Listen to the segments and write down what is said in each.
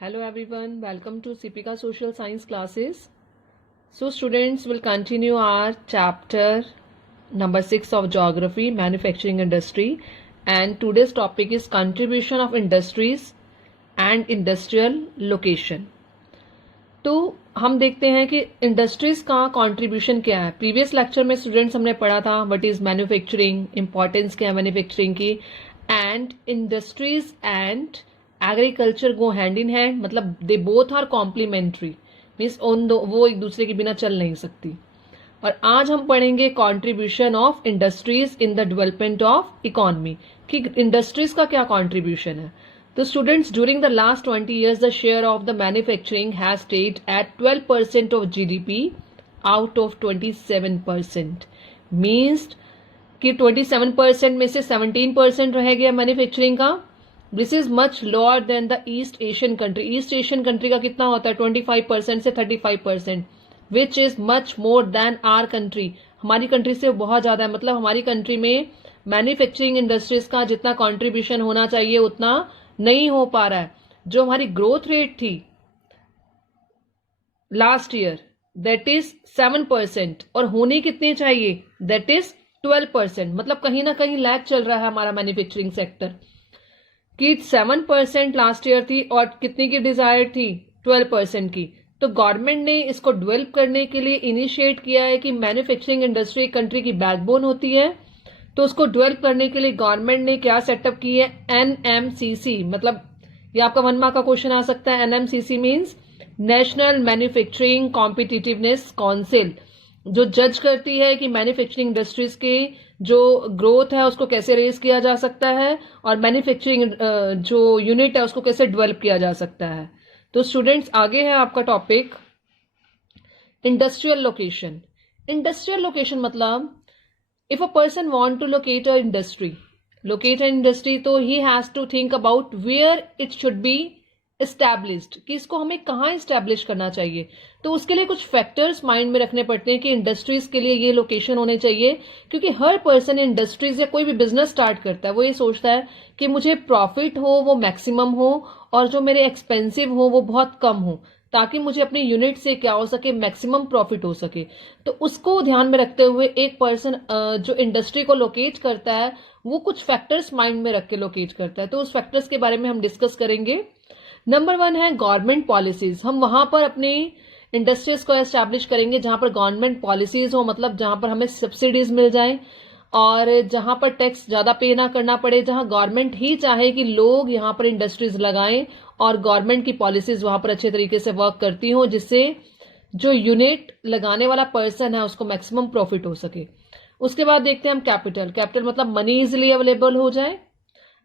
Hello everyone, welcome to Sipika Social Science classes. So students will continue our chapter number 6 of Geography, Manufacturing Industry, and today's topic is contribution of industries and industrial location. तो हम देखते हैं कि industries का contribution क्या है. Previous lecture में students हमने पढ़ा था व्हाट इज मैन्युफैक्चरिंग, इंपॉर्टेंस क्या है मैन्युफैक्चरिंग की, and industries and agriculture go hand in hand, मतलब they both are complementary, means वो एक दूसरे के बिना चल नहीं सकती. और आज हम पढ़ेंगे contribution of industries in the development of economy, कि इंडस्ट्रीज का क्या कंट्रीब्यूशन है. So students, during the last 20 years, the share of the manufacturing has stayed at 12% of GDP out of 27%. Means कि 27% में से 17% रह गया मैन्युफैक्चरिंग का. This is much lower than the East Asian country. East Asian country का कितना होता है 25% से 35%, which is much more than our country. हमारी कंट्री से बहुत ज्यादा है. मतलब हमारी कंट्री में मैन्युफैक्चरिंग इंडस्ट्रीज का जितना कॉन्ट्रीब्यूशन होना चाहिए उतना नहीं हो पा रहा है. जो हमारी ग्रोथ रेट थी लास्ट ईयर दैट इज 7% और होनी कितनी चाहिए दैट इज 12%. मतलब कहीं ना कहीं लैग चल रहा है हमारा मैन्युफैक्चरिंग सेक्टर की. 7% लास्ट ईयर थी और कितनी की डिजायर थी 12% की. तो गवर्नमेंट ने इसको डेवलप करने के लिए इनिशिएट किया है कि मैन्युफैक्चरिंग इंडस्ट्री कंट्री की बैकबोन होती है. तो उसको डेवलप करने के लिए गवर्नमेंट ने क्या सेटअप की है, एनएमसीसी. मतलब ये आपका 1 मार्क का क्वेश्चन आ सकता है. NMCC means national manufacturing competitiveness council, जो जज करती है कि मैन्युफैक्चरिंग इंडस्ट्रीज के जो ग्रोथ है उसको कैसे रेज किया जा सकता है और मैन्युफैक्चरिंग जो यूनिट है उसको कैसे डेवलप किया जा सकता है. तो स्टूडेंट्स आगे है आपका topic industrial location. Industrial location मतलब if a person want to locate an industry तो he has to think about where it should be established, कि इसको हमें कहाँ establish करना चाहिए. तो उसके लिए कुछ फैक्टर्स माइंड में रखने पड़ते हैं कि इंडस्ट्रीज के लिए ये लोकेशन होने चाहिए. क्योंकि हर पर्सन इंडस्ट्रीज या कोई भी बिजनेस स्टार्ट करता है वो ये सोचता है कि मुझे प्रॉफिट हो वो मैक्सिमम हो और जो मेरे एक्सपेंसिव हो वो बहुत कम हो, ताकि मुझे अपनी यूनिट से क्या हो सके मैक्सिमम प्रॉफिट हो सके. तो उसको ध्यान में रखते हुए एक पर्सन जो इंडस्ट्री को लोकेट करता है वो कुछ फैक्टर्स माइंड में रख के लोकेट करता है. तो उस फैक्टर्स के बारे में हम डिस्कस करेंगे. नंबर 1 है गवर्नमेंट पॉलिसीज. हम वहां पर अपनी इंडस्ट्रीज को एस्टैब्लिश करेंगे जहां पर गवर्नमेंट पॉलिसीज हो, मतलब जहां पर हमें सब्सिडीज मिल जाए और जहां पर टैक्स ज्यादा पे ना करना पड़े, जहां गवर्नमेंट ही चाहे कि लोग यहां पर इंडस्ट्रीज लगाएं और गवर्नमेंट की पॉलिसीज वहां पर अच्छे तरीके से वर्क करती हो, जिससे जो यूनिट लगाने वाला पर्सन है उसको मैक्सिमम प्रॉफिट हो सके. उसके बाद देखते हैं हम कैपिटल मतलब मनी इजिली अवेलेबल हो जाए.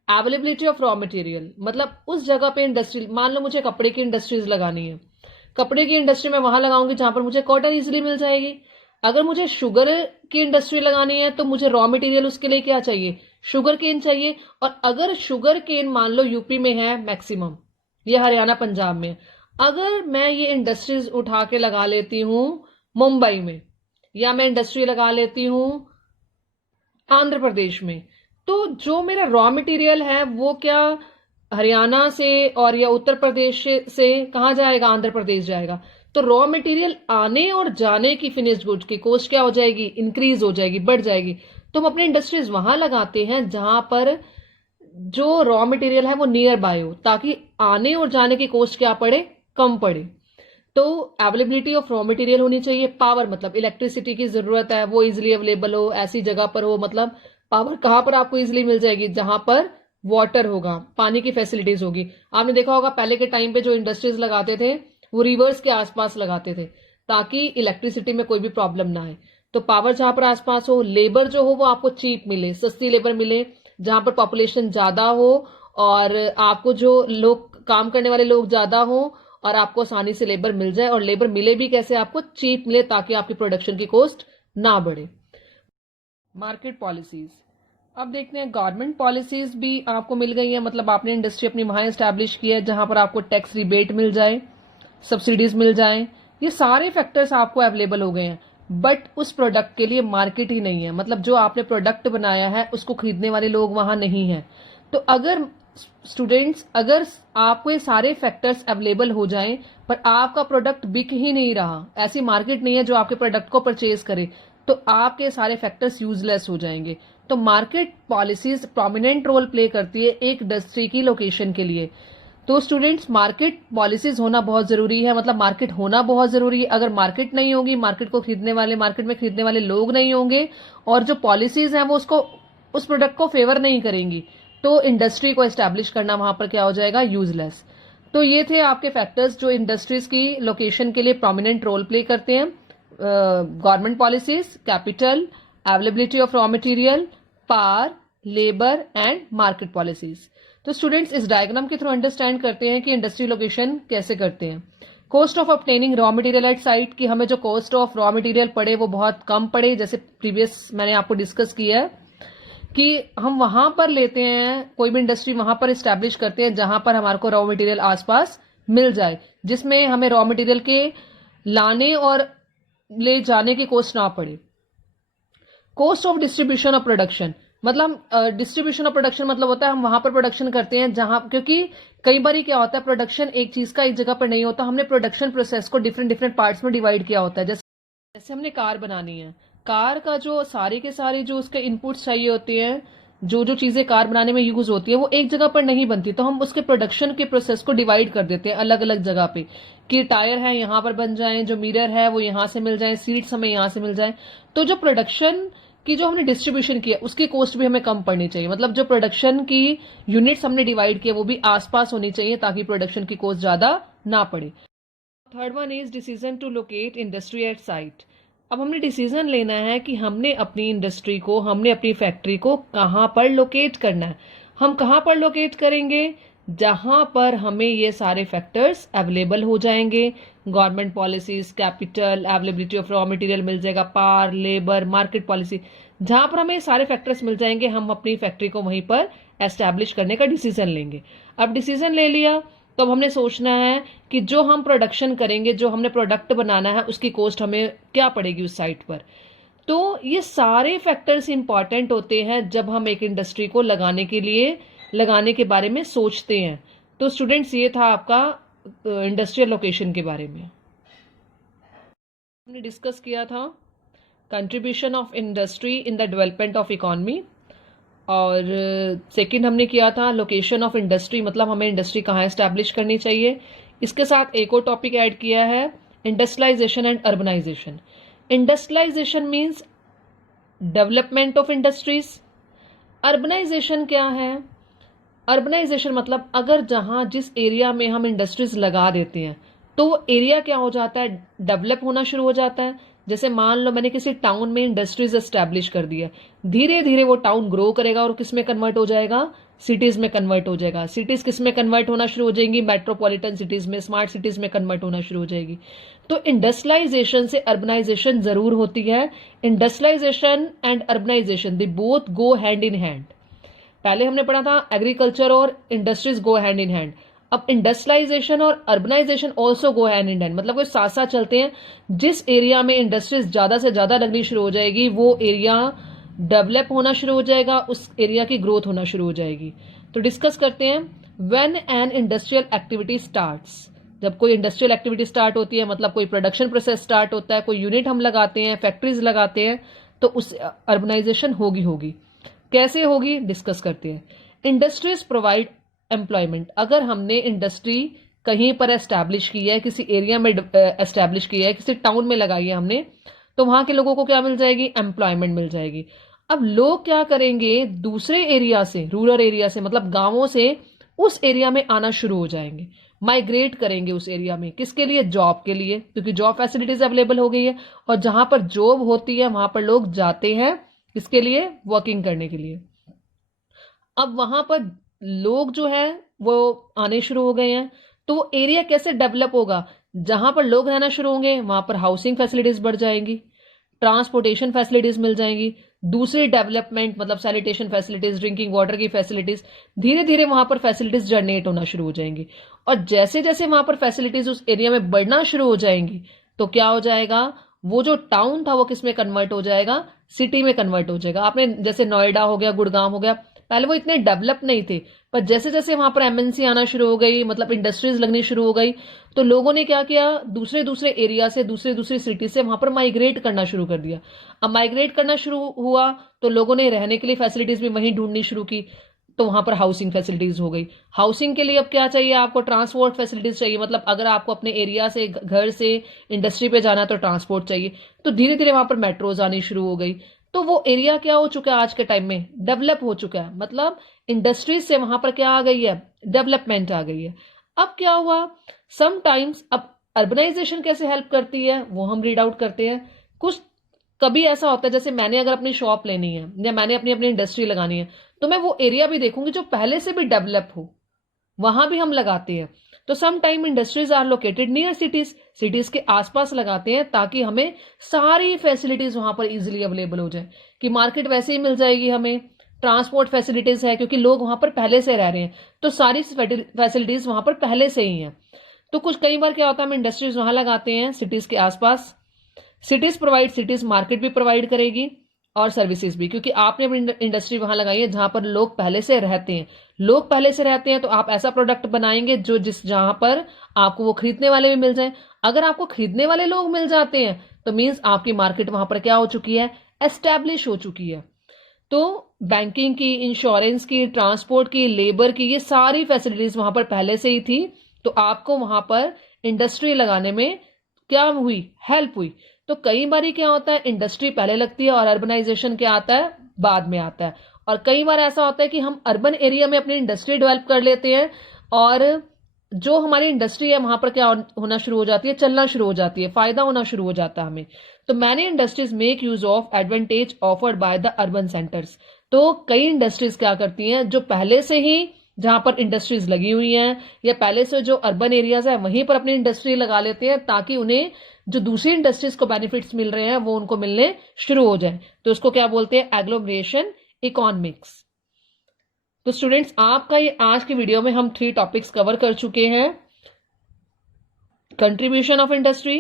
अवेलेबिलिटी ऑफ रॉ मटेरियल मतलब उस जगह पे इंडस्ट्री, मान लो मुझे कपड़े की इंडस्ट्रीज लगानी है, कपड़े की इंडस्ट्री में वहां लगाऊंगी जहां पर मुझे कॉटन इजिली मिल जाएगी. अगर मुझे शुगर की इंडस्ट्री लगानी है तो मुझे रॉ मटेरियल उसके लिए क्या चाहिए, शुगर केन चाहिए. और अगर शुगर केन मान लो यूपी में है मैक्सिमम या हरियाणा पंजाब में, अगर मैं ये इंडस्ट्रीज उठा के लगा लेती हूं मुंबई में या मैं इंडस्ट्री लगा लेती हूं आंध्र प्रदेश में, तो जो मेरा रॉ मटेरियल है वो क्या हरियाणा से और या उत्तर प्रदेश से कहां जाएगा, आंध्र प्रदेश जाएगा. तो रॉ मटेरियल आने और जाने की फिनिश्ड गुड्स की कॉस्ट क्या हो जाएगी, इंक्रीज हो जाएगी, बढ़ जाएगी. तो हम अपने इंडस्ट्रीज वहां लगाते हैं जहां पर जो रॉ मटेरियल है वो नियर बाय हो, ताकि आने और जाने की कॉस्ट क्या पड़े, कम पड़े. तो अवेलेबिलिटी ऑफ रॉ मटेरियल होनी चाहिए. पावर मतलब इलेक्ट्रिसिटी की जरूरत है वो इजिली अवेलेबल हो, ऐसी जगह पर हो. मतलब पावर कहां पर आपको इजिली मिल जाएगी, जहां पर वाटर होगा, पानी की फैसिलिटीज होगी. आपने देखा होगा पहले के टाइम पे जो इंडस्ट्रीज लगाते थे वो रिवर्स के आसपास लगाते थे ताकि इलेक्ट्रिसिटी में कोई भी प्रॉब्लम ना आए. तो पावर जहां पर आसपास हो, लेबर जो हो वो आपको चीप मिले, सस्ती लेबर मिले, जहां पर पॉपुलेशन ज्यादा हो और आपको जो लोग काम करने वाले लोग ज्यादा हो और आपको आसानी से लेबर मिल जाए. और लेबर मिले भी कैसे, आपको चीप मिले ताकि आपकी प्रोडक्शन की कॉस्ट ना बढ़े. Market policies. अब देखते हैं गवर्नमेंट पॉलिसीज भी आपको मिल गई है. मतलब आपने इंडस्ट्री अपनी वहां एस्टैब्लिश की है जहां पर आपको टैक्स रिबेट मिल जाए, सब्सिडीज मिल जाए. ये सारे फैक्टर्स आपको अवेलेबल हो गए हैं. बट उस प्रोडक्ट के लिए मार्केट ही नहीं है. मतलब जो आपने प्रोडक्ट बनाया है उसको खरीदने वाले लोग वहां नहीं है. तो अगर स्टूडेंट्स, अगर आपको ये सारे फैक्टर्स अवेलेबल हो जाएं पर आपका प्रोडक्ट बिक ही नहीं रहा, ऐसी मार्केट नहीं है जो आपके प्रोडक्ट को परचेज करे, तो आपके सारे फैक्टर्स यूजलेस हो जाएंगे। तो market policies prominent role play करती है एक इंडस्ट्री की लोकेशन के लिए। तो स्टूडेंट्स, मार्केट पॉलिसीज होना बहुत जरूरी है, मतलब मार्केट होना बहुत जरूरी है। अगर मार्केट नहीं होगी, मार्केट में खरीदने वाले लोग नहीं होंगे और जो पॉलिसीज हैं वो उस प्रोडक्ट को फेवर नहीं करेंगी, तो इंडस्ट्री को एस्टैब्लिश करना वहां पर क्या हो जाएगा, यूजलेस। तो ये थे आपके फैक्टर्स जो इंडस्ट्रीज की लोकेशन के लिए प्रोमिनेंट रोल प्ले करते हैं। Government policies, capital, availability of raw material, power, labour and market policies. तो स्टूडेंट्स, इस डायग्राम के थ्रू अंडरस्टैंड करते हैं कि इंडस्ट्री लोकेशन कैसे करते हैं। Cost of obtaining raw material at site, कि हमें जो कॉस्ट ऑफ रॉ मटेरियल पड़े वो बहुत कम पड़े, जैसे प्रीवियस मैंने आपको डिस्कस किया है कि हम वहां पर लेते हैं, कोई भी इंडस्ट्री वहां पर एस्टैब्लिश करते हैं जहां पर हमारे को रॉ मटेरियल आसपास मिल जाए, जिसमें हमें रॉ मटेरियल के लाने और ले जाने की कॉस्ट ना पड़े। Cost of distribution of production, मतलब डिस्ट्रीब्यूशन ऑफ प्रोडक्शन मतलब होता है हम वहां पर प्रोडक्शन करते हैं जहां, क्योंकि कई बार क्या होता है, प्रोडक्शन एक चीज का एक जगह पर नहीं होता, हमने प्रोडक्शन प्रोसेस को डिफरेंट डिफरेंट पार्ट्स में डिवाइड किया होता है। जैसे हमने कार बनानी है, कार का जो सारे के सारे जो उसके इनपुट्स चाहिए होते हैं, जो जो चीजें कार बनाने में यूज होती है वो एक जगह पर नहीं बनती, तो हम उसके प्रोडक्शन के प्रोसेस को डिवाइड कर देते हैं अलग अलग जगह पे, कि टायर है यहाँ पर बन जाए, जो मिरर है वो यहाँ से मिल जाए, सीट्स हमें यहाँ से मिल जाए। तो जो प्रोडक्शन की जो हमने डिस्ट्रीब्यूशन किया उसकी कॉस्ट भी हमें कम पड़नी चाहिए, मतलब जो प्रोडक्शन की यूनिट्स हमने डिवाइड किया वो भी आसपास होनी चाहिए ताकि प्रोडक्शन की कॉस्ट ज्यादा ना पड़े। Third one is decision to locate industry at site. अब हमने डिसीजन लेना है कि हमने अपनी इंडस्ट्री को, हमने अपनी फैक्ट्री को कहां पर लोकेट करना है। हम कहां पर लोकेट करेंगे, जहां पर हमें ये सारे फैक्टर्स अवेलेबल हो जाएंगे। Government policies, capital, availability of raw material मिल जाएगा, पावर, लेबर, मार्केट पॉलिसी, जहां पर हमें सारे फैक्टर्स मिल जाएंगे, हम अपनी फैक्ट्री को वहीं पर एस्टैब्लिश करने का डिसीजन लेंगे। अब डिसीजन ले लिया तो अब हमने सोचना है कि जो हम प्रोडक्शन करेंगे, जो हमने प्रोडक्ट बनाना है, उसकी कॉस्ट हमें क्या पड़ेगी उस साइट पर। तो ये सारे फैक्टर्स इंपॉर्टेंट होते हैं जब हम एक इंडस्ट्री को लगाने के बारे में सोचते हैं। तो स्टूडेंट्स, ये था आपका इंडस्ट्रियल लोकेशन के बारे में। हमने डिस्कस किया था contribution of industry in the development of economy, और सेकंड हमने किया था लोकेशन ऑफ इंडस्ट्री, मतलब हमें इंडस्ट्री कहाँ एस्टैब्लिश करनी चाहिए। इसके साथ एक और टॉपिक ऐड किया है, industrialisation and urbanisation. Industrialisation means development of industries. Urbanisation क्या है, अर्बनाइजेशन मतलब अगर जहां जिस एरिया में हम इंडस्ट्रीज लगा देते हैं तो वो एरिया क्या हो जाता है, डेवलप होना शुरू हो जाता है। जैसे मान लो मैंने किसी टाउन में इंडस्ट्रीज एस्टैब्लिश कर दिया, धीरे धीरे वो टाउन ग्रो करेगा और किस में कन्वर्ट हो जाएगा, सिटीज में कन्वर्ट हो जाएगा। सिटीज किस में कन्वर्ट होना शुरू हो जाएंगी, मेट्रोपॉलिटन सिटीज में, स्मार्ट सिटीज में कन्वर्ट होना शुरू हो जाएगी। तो इंडस्ट्रियलाइजेशन से अर्बनाइजेशन जरूर होती है। Industrialisation and urbanisation they both go hand in hand. पहले हमने पढ़ा था एग्रीकल्चर और industries go hand in hand, अब इंडस्ट्रियलाइजेशन और urbanisation also go hand in hand, मतलब वो साथ साथ चलते हैं। जिस एरिया में इंडस्ट्रीज ज्यादा से ज्यादा लगनी शुरू हो जाएगी वो एरिया डेवलप होना शुरू हो जाएगा, उस एरिया की ग्रोथ होना शुरू हो जाएगी। तो डिस्कस करते हैं, when an industrial activity starts, जब कोई इंडस्ट्रियल एक्टिविटी स्टार्ट होती है, मतलब कोई प्रोडक्शन प्रोसेस स्टार्ट होता है, कोई यूनिट हम लगाते हैं, फैक्ट्रीज लगाते हैं, तो उस अर्बनाइजेशन होगी। कैसे होगी डिस्कस करते हैं। इंडस्ट्रीज प्रोवाइड एम्प्लॉयमेंट, अगर हमने इंडस्ट्री कहीं पर एस्टैब्लिश की है, किसी एरिया में एस्टैब्लिश की है, किसी टाउन में लगाई है हमने, तो वहां के लोगों को क्या मिल जाएगी, एम्प्लॉयमेंट मिल जाएगी। अब लोग क्या करेंगे, दूसरे एरिया से, रूरल एरिया से, मतलब गांवों से उस एरिया में आना शुरू हो जाएंगे, माइग्रेट करेंगे उस एरिया में, किसके लिए, जॉब के लिए, क्योंकि जॉब फैसिलिटीज अवेलेबल हो गई है और जहां पर जॉब होती है वहां पर लोग जाते हैं, किसके लिए, वर्किंग करने के लिए। अब वहां पर लोग जो है वो आने शुरू हो गए हैं, तो वो एरिया कैसे डेवलप होगा, जहां पर लोग रहना शुरू होंगे वहां पर हाउसिंग फैसिलिटीज बढ़ जाएंगी, ट्रांसपोर्टेशन फैसिलिटीज मिल जाएंगी, दूसरी डेवलपमेंट मतलब सैनिटेशन फैसिलिटीज, ड्रिंकिंग वाटर की फैसिलिटीज, धीरे धीरे वहां पर फैसिलिटीज जनरेट होना शुरू हो जाएंगी। और जैसे जैसे वहां पर फैसिलिटीज उस एरिया में बढ़ना शुरू हो जाएंगी तो क्या हो जाएगा, वो जो टाउन था वो किस में कन्वर्ट हो जाएगा, सिटी में कन्वर्ट हो जाएगा। आपने जैसे नोएडा हो गया, गुड़गांव हो गया, पहले वो इतने डेवलप नहीं थे, पर जैसे जैसे वहां पर एमएनसी आना शुरू हो गई, मतलब इंडस्ट्रीज लगनी शुरू हो गई, तो लोगों ने क्या किया, दूसरे दूसरे एरिया से, दूसरे दूसरे सिटी से वहां पर माइग्रेट करना शुरू कर दिया। अब माइग्रेट करना शुरू हुआ तो लोगों ने रहने के लिए फैसिलिटीज भी वहीं ढूंढनी शुरू की, तो वहां पर हाउसिंग फैसिलिटीज हो गई। हाउसिंग के लिए अब क्या चाहिए आपको, ट्रांसपोर्ट फैसिलिटीज चाहिए, मतलब अगर आपको अपने एरिया से, घर से इंडस्ट्री पे जाना है तो ट्रांसपोर्ट चाहिए। तो धीरे धीरे वहां पर मेट्रोज आनी शुरू हो गई, तो वो एरिया क्या हो चुका है आज के टाइम में, डेवलप हो चुका है, मतलब इंडस्ट्रीज से वहां पर क्या आ गई है, डेवलपमेंट आ गई है। अब क्या हुआ, समटाइम्स अब अर्बनाइजेशन कैसे हेल्प करती है वो हम रीड आउट करते हैं। कुछ कभी ऐसा होता है, जैसे मैंने अगर अपनी शॉप लेनी है या मैंने अपनी अपनी इंडस्ट्री लगानी है, तो मैं वो एरिया भी देखूंगी जो पहले से भी डेवलप हो, वहां भी हम लगाते हैं। तो some time industries are located near cities, cities के आसपास लगाते हैं ताकि हमें सारी फैसिलिटीज वहां पर इजीली अवेलेबल हो जाए, कि मार्केट वैसे ही मिल जाएगी हमें, ट्रांसपोर्ट फैसिलिटीज है क्योंकि लोग वहां पर पहले से रह रहे हैं, तो सारी फैसिलिटीज वहां पर पहले से ही हैं। तो कुछ कई बार क्या होता है, हम इंडस्ट्रीज वहां लगाते हैं सिटीज के आसपास, सिटीज प्रोवाइड, सिटीज मार्केट भी प्रोवाइड करेगी और सर्विसेज भी, क्योंकि आपने अपनी इंडस्ट्री वहां लगाई है जहां पर लोग पहले से रहते हैं, लोग पहले से रहते हैं तो आप ऐसा प्रोडक्ट बनाएंगे जो जहां पर आपको वो खरीदने वाले भी मिल जाए। अगर आपको खरीदने वाले लोग मिल जाते हैं तो मीन्स आपकी मार्केट वहां पर क्या हो चुकी है, एस्टैब्लिश हो चुकी है। तो बैंकिंग की, इंश्योरेंस की, ट्रांसपोर्ट की, लेबर की, ये सारी फैसिलिटीज वहां पर पहले से ही थी, तो आपको वहां पर इंडस्ट्री लगाने में क्या हुई, हेल्प हुई। तो कई बार क्या होता है, इंडस्ट्री पहले लगती है और अर्बनाइजेशन क्या आता है, बाद में आता है। और कई बार ऐसा होता है कि हम अर्बन एरिया में अपनी इंडस्ट्री डेवलप कर लेते हैं और जो हमारी इंडस्ट्री है वहां पर क्या होना शुरू हो जाती है, चलना शुरू हो जाती है, फायदा होना शुरू हो जाता है हमें। तो many industries make use of advantage offered by the urban centres. तो कई इंडस्ट्रीज क्या करती हैं, जो पहले से ही जहां पर इंडस्ट्रीज लगी हुई हैं या पहले से जो अर्बन एरियाज है वहीं पर अपनी इंडस्ट्री लगा लेते हैं, ताकि उन्हें जो दूसरी इंडस्ट्रीज को बेनिफिट्स मिल रहे हैं वो उनको मिलने शुरू हो जाए। तो उसको क्या बोलते हैं, एग्लोमरेशन इकोनॉमिक्स। तो स्टूडेंट्स, आपका ये आज के वीडियो में हम 3 टॉपिक्स कवर कर चुके हैं। Contribution of industry,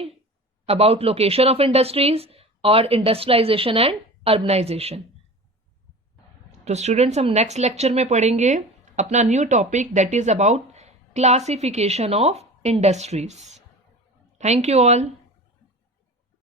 about location of industries और इंडस्ट्रियलाइजेशन एंड अर्बनाइजेशन। तो स्टूडेंट्स, हम नेक्स्ट लेक्चर में पढ़ेंगे अपना new topic, that is about classification of industries. Thank you all.